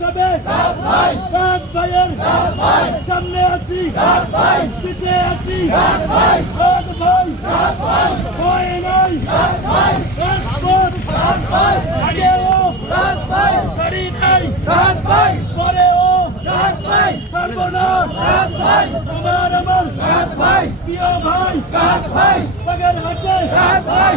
সবে রাহাত ভাইয়ের সামনে আছি। পিছিয়ে আছি। রাহাত ভাই, ভয় নাই। রাজপথ ভাই আগেও রাহাত ভাই ছাড়ি নাই। রাহাত ভাই পরেও রাহাত ভাই ছাড়বো না রাহাত ভাই তোমার আমার রাহাত ভাই প্রিয় ভাই রাহাত ভাই বাগের হাটে রাহাত ভাই